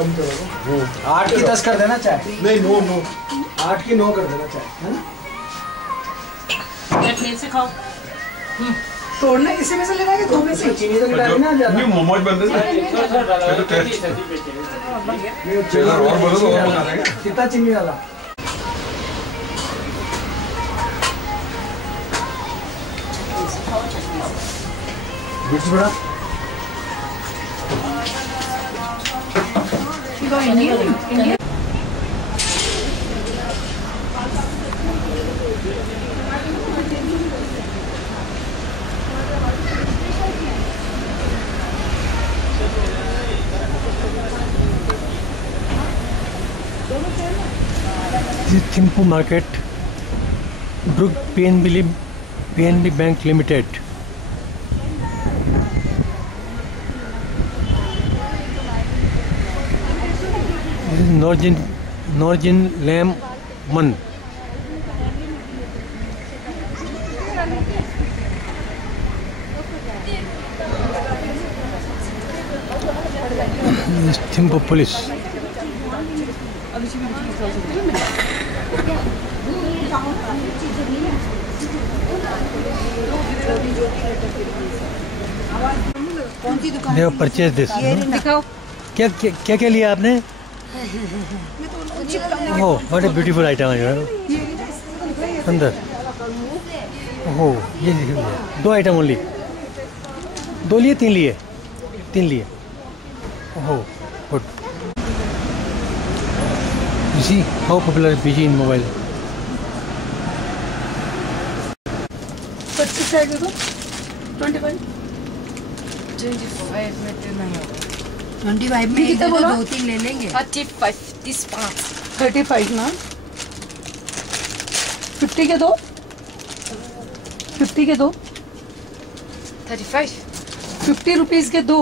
कम करो। 8 की 10 कर देना चाय। नहीं 9 8 की 9 कर देना चाय, है ना? प्लेट से खाओ। तोड़ना इसी में से लेना है कि दो में से? चीनी तो मिला ना ज्यादा। ये मोमोज बन रहे हैं। तो टेस्ट और बोलो तो और बना देंगे। कितना चीनी डाला? मिर्च बड़ा Thimphu market, Druk PNB bank limited. Norzin Lam 1। Thimphu police. They have purchased this. क्या क्या क्या लिया आपने? ओह, what a beautiful item है यार। अंदर। ओह, ये 2 आइटम ओनली। 2 लिए 3 लिए? 3 लिए। Oh, good. You see how popular is BG in mobile. 25 side में तो 25 में तो नहीं होगा। 25 में कितना तो बोला? 2-3 ले लेंगे। 35 this 35 ना 50 के दो 50 के दो 35 50 रुपीज के दो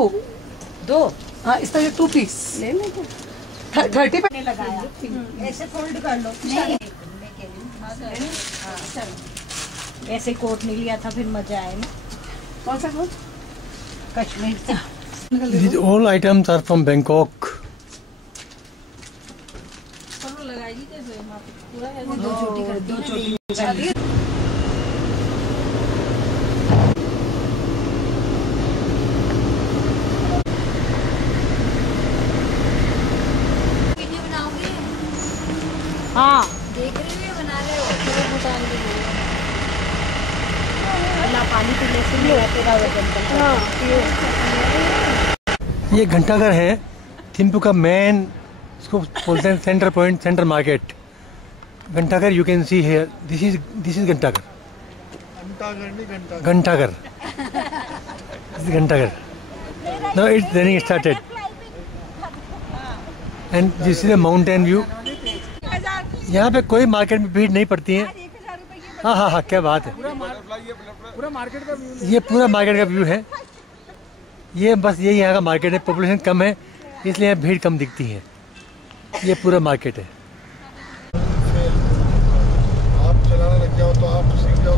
हाँ इस तरह 2 पीस ले लेंगे। 30 पे लगाया ऐसे फोल्ड कर लो। ऐसे कोट नहीं लिया था फिर मजा आया ना। कौन सा कोट? कश्मीर से। These all items are from Bangkok. लगाएगी कैसे पूरा है 2 छोटी कर दी। हाँ देख रही है बना रहे हो। अल्लाह पानी पीने से नहीं तेरा ये घंटाघर है थिम्पू का मेन, इसको बोलते हैं centre point, centre market. Ghantaghar you can see here, this is Ghantaghar. Ghantaghar this is Ghantaghar. Now it's running started and this is the mountain view. यहाँ पे कोई मार्केट में भीड़ नहीं पड़ती है। हाँ हाँ हाँ, क्या बात है। पूरा मार्केट का व्यू। ये पूरा मार्केट का व्यू है। ये बस यही यहाँ का मार्केट है, पॉपुलेशन कम है इसलिए यहाँ भीड़ कम दिखती है। ये पूरा मार्केट है। आप चलाना लग जाओ तो आप सीख जाओ।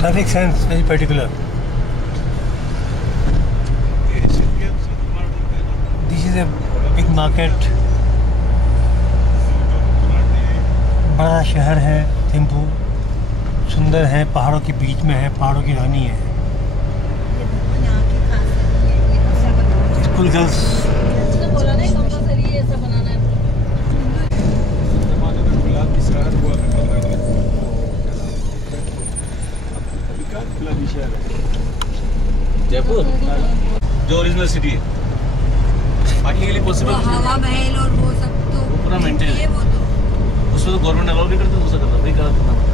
Traffic sense very particular. This is a big market. बड़ा शहर है थिम्पू, सुंदर है, पहाड़ों के बीच में है, पहाड़ों की रानी है। स्कूल गर्ल्स जयपुर जो ओरिजिनल सिटी है, बाकी के लिए पॉसिबल हवा महल और वो सब तो वो पूरा मेंटेन है। वो तो उसमें तो गवर्नमेंट अलाउ नहीं करती, दूसरा करता वही करना पड़ता है।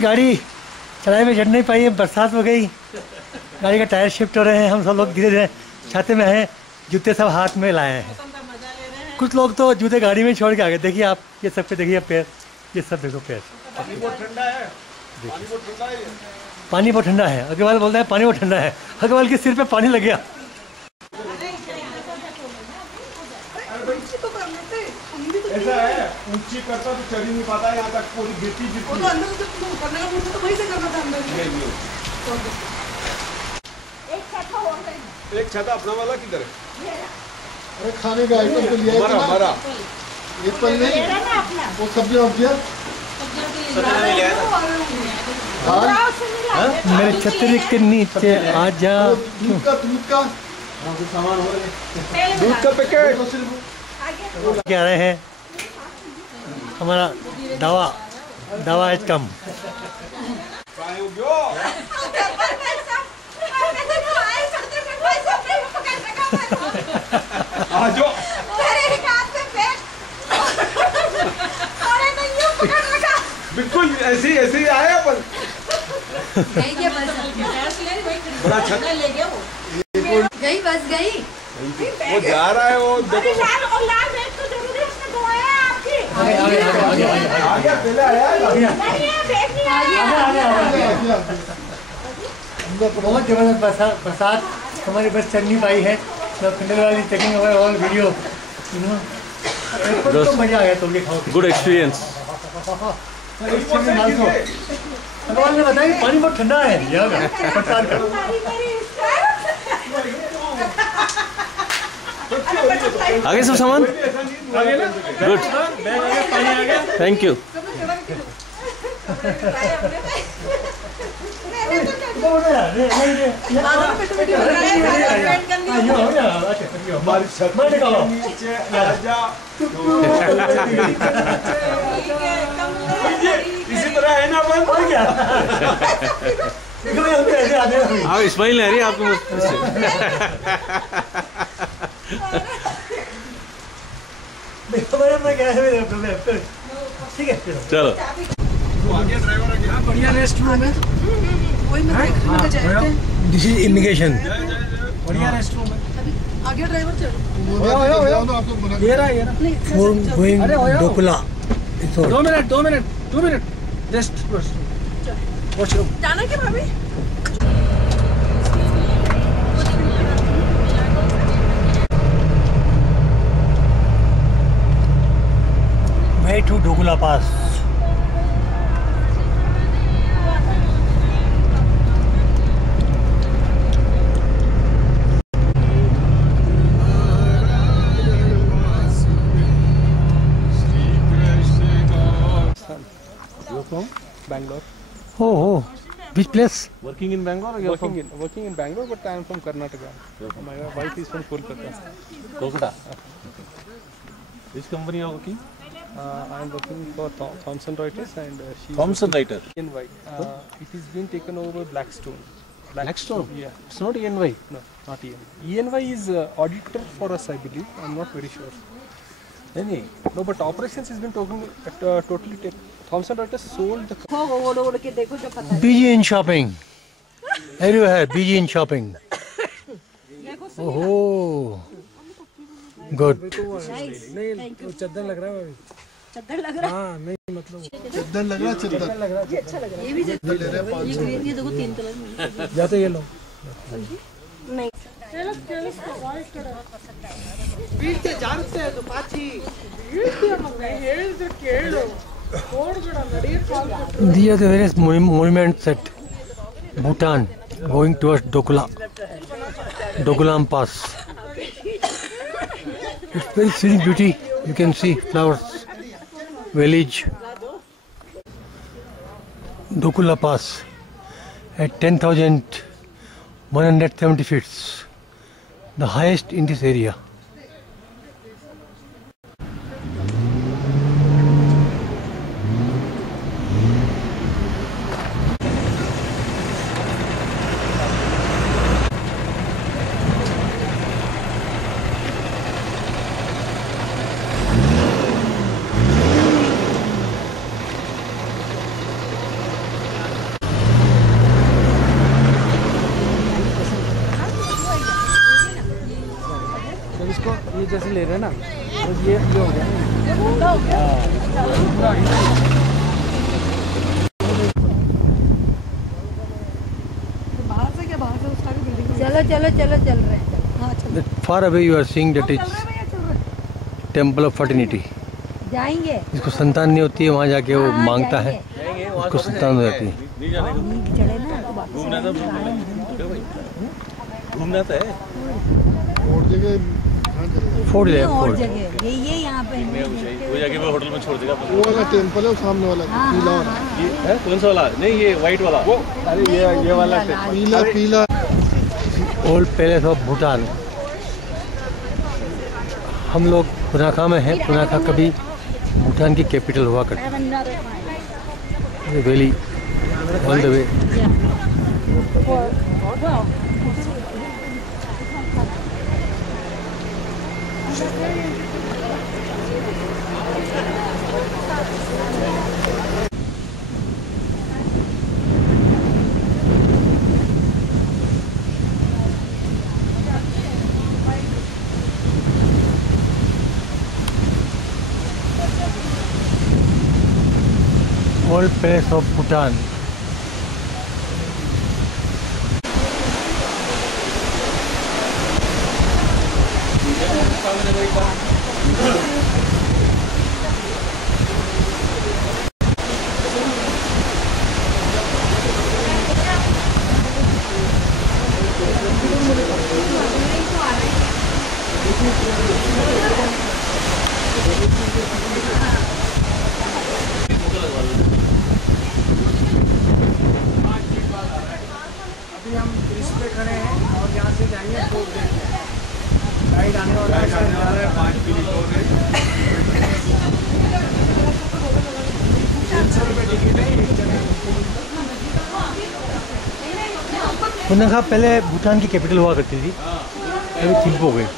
गाड़ी चढ़ाई में चढ़ नहीं पाई है, बरसात हो गई, गाड़ी का टायर शिफ्ट हो रहे हैं। हम सब लोग धीरे धीरे छाते में हैं, जूते सब हाथ में लाए हैं। कुछ लोग तो जूते गाड़ी में छोड़ के आ गए। देखिए आप, ये सब पे देखिए पैर, ये सब देखो पैर। पानी बहुत ठंडा है, पानी बहुत ठंडा है। अग्रवाल बोलता है पानी बहुत ठंडा है, अग्रवाल के सिर पे पानी लग गया। ऐसा है, ऊंची करता तो चढ़ ही नहीं पाता, यहाँ तक पूरी गिरती वो तो अंदर से करने का मुझे तो वहीं से करना था अंदर। एक छाता अपना वाला किधर है? अरे खाने का आइटम तो लिया हमारा हमारा एप्पल नहीं, वो सब्जी वब्जियाँ मेरे छतरी के नीचे आ जा। दूध का सामान हो रहा है, दूध का पैकेट क्या रहे हैं हमारा दवा आइटम। बिल्कुल ऐसे ही आए अपन। बड़ा छत गई बस गई। वो जा रहा है, वो देखो आ गया, पहले आया। बहुत जबरदस्त बरसात हमारी बस चढ़ नहीं पाई है। चेकिंग ऑल वीडियो, तो मजा आ गया। तुम खाओ, गुड एक्सपीरियंस। अग्रवाल ने बताया कि पानी बहुत ठंडा है यहाँ का, बरसात का। आगे सब सामान गुड, थैंक यू। हमारी छत नीचे आ जा। इसी तरह है ना अपन। हाँ, स्माइल आ रही है आपको मुझसे। ठीक है चलो, बढ़िया रेस्ट रूम है। वही मैं जाएंगे। This is immigration. बढ़िया रेस्ट रूम है। आगे ड्राइवर चल। आप लोग बना ये रहा ये रहा। गोइंग डोकुला। 2 मिनट रेस्ट वॉशरूम जाना क्या भाभी? Way to Dokula Pass. You're from Bangalore. Oh, which place? Working in Bangalore. Working in Bangalore, but I am from Karnataka. My wife is from Kolkata. Kolkata. Which company are working? I'm working for Thomson Reuters and Thomson Reuters. ENY. It is being taken over Blackstone. Blackstone? Yeah. It's not ENY. No, not ENY. ENY is auditor for us, I believe. I'm not very sure. Any? No, but operations has been totally taken. Thomson Reuters sold the. BG in shopping. Everywhere, BG in shopping. Oh, good. चद्दर लग रहा है अभी। चद्दर लग रहा है। हाँ नहीं मतलब चद्दर लग रहा है, चद्दर लग रहा है। ये अच्छा लग रहा है। ये भी चद्दर ले रहे हैं 500। ये देखो 3 कलर में। या तो ये लो। नहीं। बीच जानते हैं तो पाची। बीच मम्मी ಹೇಳ್ದು ಕೇಳು. ಕೋಡ್ಗಡ ನಡೆಯ ಕಾಲ್ ಕೊಟ್ಟು. These are the various monuments at Bhutan going towards Dokulam Pass. It's very scenic beauty. You can see flowers, village, Dokula Pass at 10,170 feet, the highest in this area. इसको ये जैसे ले रहे हैं ना तो ये हो गया बाहर से क्या बाहर से उसका भी बिल्डिंग चलो चलो चलो चल रहे हैं। हाँ चल Far away you are seeing that it's Temple of Fertility. जाएंगे। जिसको संतान नहीं होती है वहाँ जाके वो मांगता है, उसको संतान हो जाती है। नहीं जाने का। चले ना तो घूमना तो घूमना तो है। और जगह कहाँ चले? फोर्ट है और फोर्ट। जगह ये यहाँ पे वो जाके वो होटल में छोड़ देगा। वो वाला टेम्पल है, वो सामने वाला पीला वाला। ये है कौन सा वाला? नहीं ये व्हाइट वाला। वो अरे ये वाला पीला पीला। Old palace of Bhutan. हम लोग पुनाखा में हैं। पुनाखा कभी भूटान की कैपिटल हुआ करती है। Valley all the way. Old Palace of Bhutan. अभी हम ब्रिज पे खड़े हैं और यहाँ से जाएंगे फोर्ट देखने। गाइड आने वाला है 5 किलोमीटर। 300 रुपये टिकट है एक जगह। पुनाखा पहले भूटान की कैपिटल हुआ करती थी, अभी थिम्पू हो गई।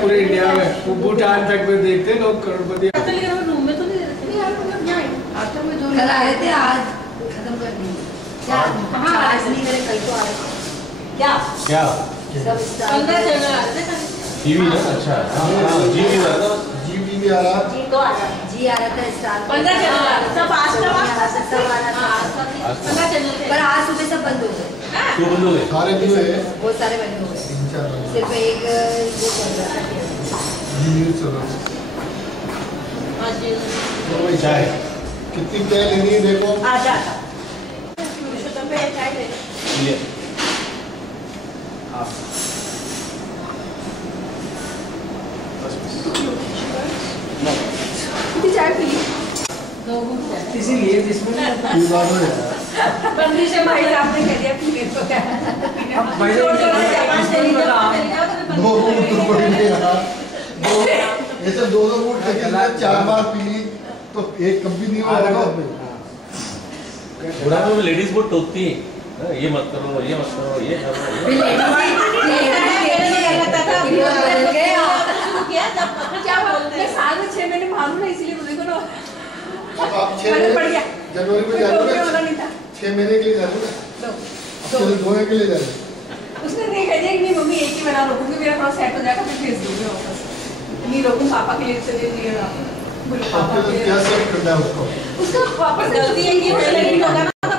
पूरे इंडिया में भूटान तक में देखते लोग करोड़पति। कल आए थे, आज खत्म कर दिए। क्या आज नहीं करे, कल को आए। क्या सब टीवी ना अच्छा जीवी आ रहा जीटीवी आ रहा। जी आ रहा था स्टार 15 चैनल सब आज का सब आ रहा था। 15 चैनल पर आज सुबह सब बंद हो गए। क्यों बंद हो गए? सारे भी है, बहुत सारे बंद हो गए। 3-4 सिर्फ एक वो चल रहा था। जी न्यूज़ चल रहा है। चाय कितनी चाय लेनी है देखो। आजा ये कितनी चाय पी इसीलिए जिसमें बंदिश है भाई साहब ने कह दिया कि मेरे को क्या अब भाई दो तो कोई नहीं यार, दो ऐसे दो बूट लेके 4 बार पी ली तो एक कप भी नहीं होगा। बुढ़ापे में लेडीज बहुत टोकती है, ये मत करो, ये मत करो, ये साल में 6 महीने मालूम है, इसीलिए तो देखो ना आप 6 महीने जनवरी में जाओगे, 6 महीने के लिए जाओगे, 2 के लिए जाओगे। उसने नहीं कह दिया कि नहीं मम्मी एक ही बना लो क्योंकि मेरा थोड़ा सेट हो जाएगा फिर भेज दूंगी वापस। नहीं लोगों पापा के लिए चले लिए बोलो पापा के क्या सेट करना है उसको? उसका वापस गलती है कि पहले नहीं होगा ना तो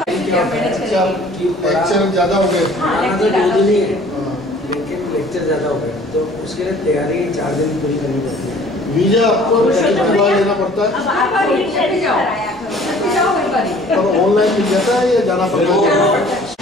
लेक्चर ज़्यादा हो गए। हाँ तो 2 दिन ही है लेकिन लेक्चर ज़्यादा हो गया तो उसके लिए तैयारी 4 दिन पूरी करनी पड़ती है। वीजा आपको कितनी बार लेना पड़ता है? और ऑनलाइन मिल जाता है या जाना पड़ता है?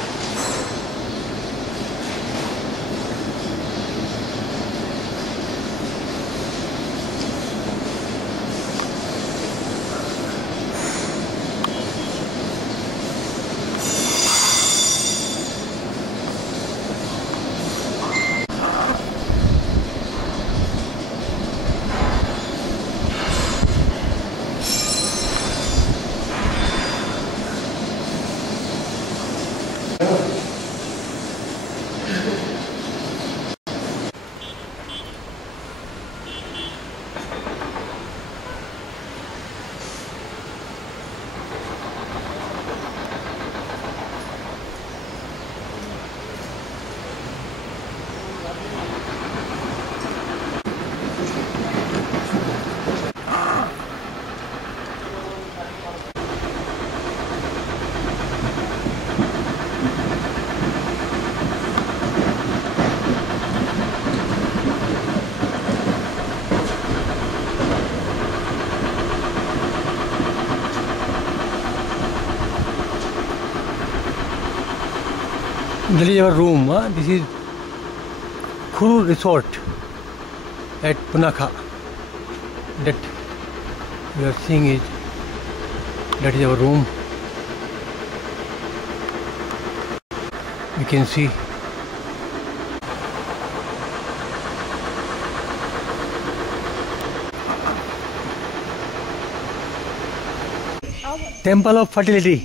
This is our room. This is Khuru Resort at Punakha. That you are seeing it. That is our room. You can see. Temple of fertility.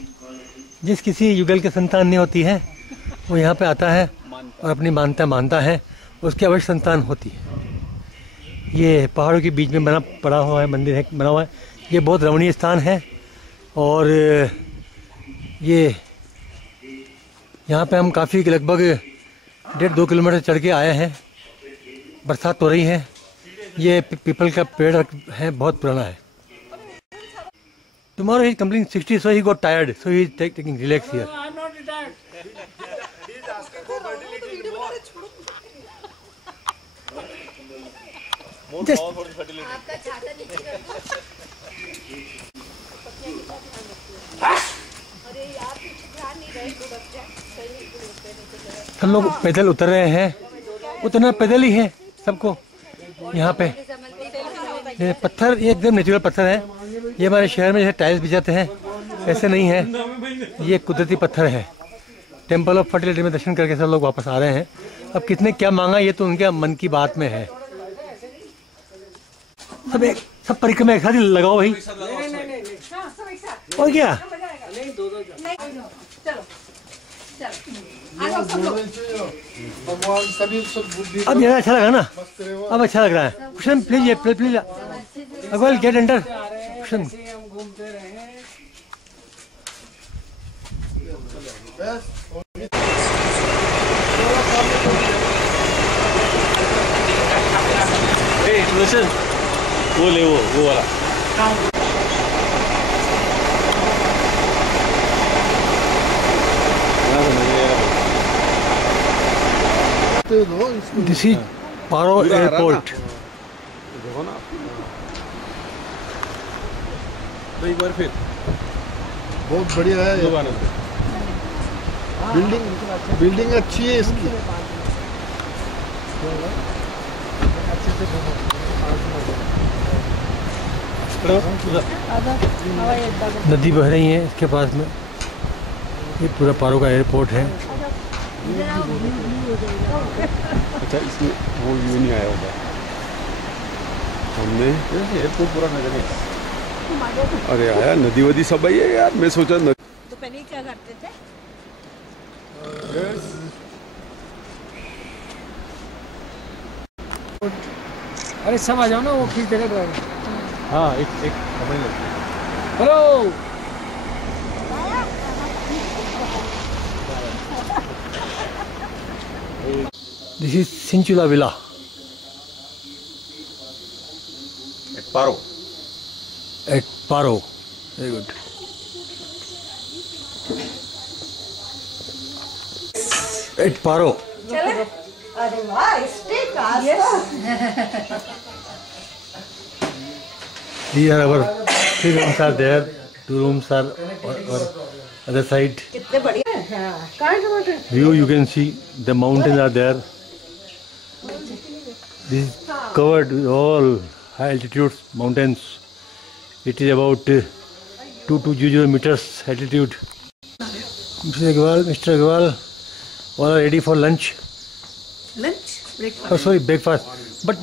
जिस किसी युगल के संतान नहीं होती है वो यहाँ पे आता है और अपनी मान्यता मानता है, उसकी अवश्य संतान होती है। ये पहाड़ों के बीच में पड़ा हुआ है, मंदिर है बना हुआ है। ये बहुत रमणीय स्थान है और ये यहाँ पे हम काफ़ी लगभग 1.5-2 किलोमीटर चढ़ के आए हैं। बरसात हो रही है। ये पीपल का पेड़ है, बहुत पुराना है। Tomorrow he is completing 60, so he got tired, so he is taking relax here. I'm not retired. Just हम लोग पैदल उतर रहे हैं, उतना पैदल ही है सबको। यहाँ पे ये पत्थर, ये एकदम नेचुरल पत्थर है। ये हमारे शहर में जैसे टाइल्स बिछाते हैं ऐसे नहीं है, ये कुदरती पत्थर है। टेम्पल ऑफ फर्टिलिटी में दर्शन करके सब लोग वापस आ रहे हैं। अब कितने क्या मांगा ये तो उनके मन की बात में है। सब परिक्रमा एक साथ ही लगाओ भाई। और क्या अब ये अच्छा लगा ना, अब अच्छा लग रहा है। कुशन प्लीज प्लीज अगल गेट एंटर कुशन। वो ले वो वाला दिस इज पारो एयरपोर्ट। एक बार फिर बहुत बढ़िया है। बिल्डिंग अच्छी है इसकी। नदी बह रही है इसके पास में। ये पूरा पारो का एयरपोर्ट है। अच्छा, इसमें वो व्यू नहीं आया होगा हमने। एयरपोर्ट पूरा नजर नहीं। अरे आया, नदी वदी सब आई है यार। मैं सोचा तो पहले क्या करते थे? अरे सब आ जाओ ना, वो खींच देगा ड्राइवर। हाँ, एक hello. This is Sinchula villa. Paro at Paro. Very good. At Paro. चले? अरे वाह, stay cost. These are our 3 rooms are there. 2 rooms are or other side. कितने बढ़िया है। कहाँ है टमाटर? View you can see the mountains are there. This is covered with all high altitude mountains. It is about 2200 meters altitude. Mr. Agarwal, all are ready for lunch. Lunch? Breakfast? Oh, sorry, breakfast. But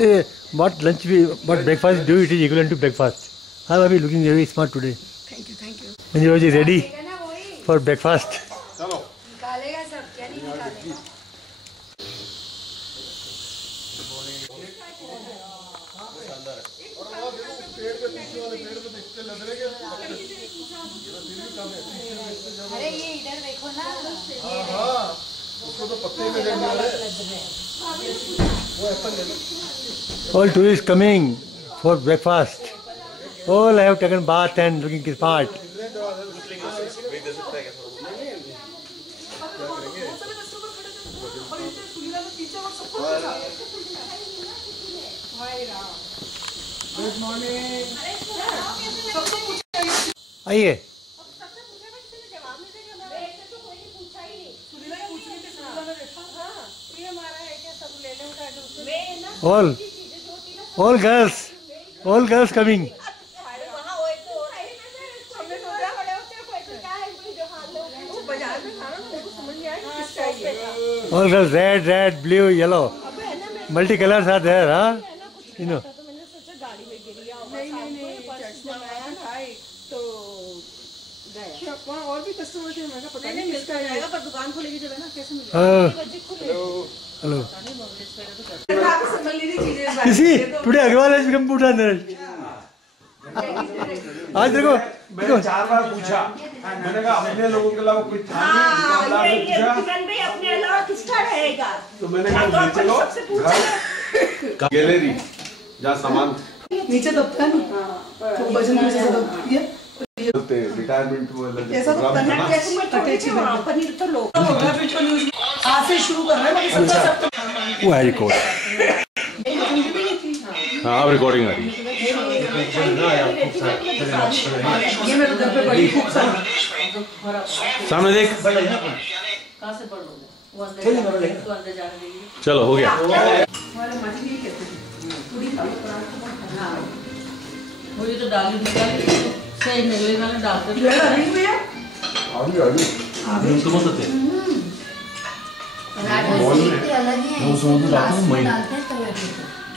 what breakfast do it is equivalent to breakfast. How are we looking very smart today? Thank you, thank you. Manju is ready for breakfast. चलो। निकालेगा सब, क्या नहीं निकालेगा? अरे ये इधर देखो ना। उसको तो पत्ते में देने वाले। All tourists coming for breakfast. All have taken bath and looking smart. आइए। All girls coming. All girls, red, blue, yellow. Multicolors are there, huh? You know. और भी कस्टमर थे, मैं पता नहीं किसका आएगा, पर दुकान खोलेगी जब है ना, कैसे मिलेगा? Hello. You see, today Agarwal has become Bhutan Nerd. आज देखो, मैंने 4 बार पूछा। मैंने कहा अपने लोगों के अलावा कोई था नहीं। अपने अलावा किसका रहेगा? तो मैंने कहा चलो गैलरी जहाँ सामान नीचे दबता है ना, तो वजन में से दबती है। रिटायरमेंट कैसा तो करना, कैसे मैं छोटी वहाँ पनीर तो लोग आज से शुरू कर रहे हैं। वो है रिकॉर्ड। हाँ, अब रिकॉर्डिंग आ रही है। ये मेरे घर पे बड़ी खूब सारी सामने देख। चलो हो गया। मुझे तो डाली निकाली सही निकले वाला डालते थे। तो मत थे।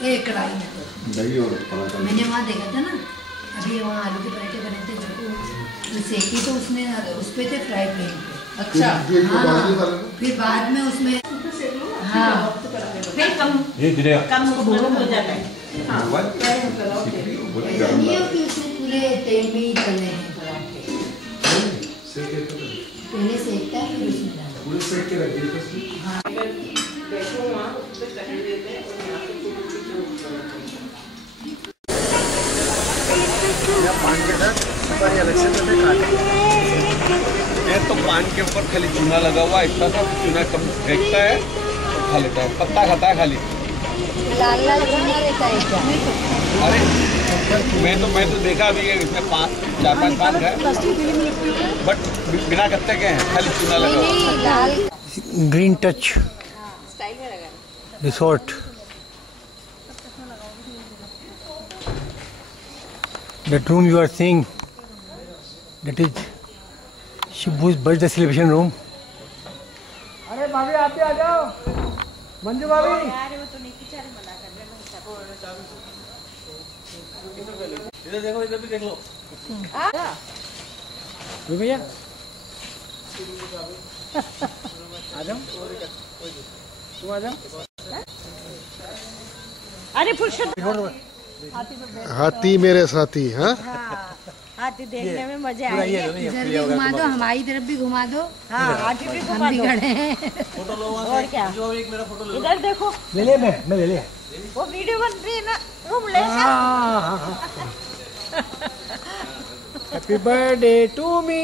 एक कढ़ाई में मैंने वहाँ देखा था ना, अभी वहाँ आलू के पराठे बने थे, सेकी तो उसने उस पे थे फ्राई पैन पे। अच्छा, फिर बाद में उसमें हाँ फिर कम हो जाता है। नहीं हो कि उसमें पूरे तेल में ही तलने हैं पराठे। पहले सेकता है फिर उसमें डालता है। पूरे सेक के रख दिए हाँ। मैं तो पान के ऊपर खाली चूना लगा हुआ, इतना सा चूना कम फेंकता है तो खा लेता है, पत्ता खाता है खाली। लाल लाल चूना रहता है क्या? अरे मैं तो देखा अभी इसमें 4-5 पान है, बट बिना कत्ते के हैं, खाली चूना लगा हुआ। Green touch resort. That room you are seeing, that is Shibu's birthday celebration room. अरे भाभी आप भी आ जाओ, मंजू भाभी। इधर देखो, इधर भी देख लो। भैया आ जाओ, तुम आ जाओ। अरे फुर्सत हाथी मेरे साथी। हाँ हाथी देखने में मजे आएंगे। इधर भी घुमा दो, हमारी तरफ भी घुमा दो। हाँ हाथी भी घुमा हम भी दो। खड़े हैं। फोटो लो वहाँ और से। क्या? जो एक मेरा फोटो लो। इधर देखो, ले लिया मैं ले लिया। वो वीडियो बन रही है ना, तुम ले हैप्पी बर्थडे टू मी।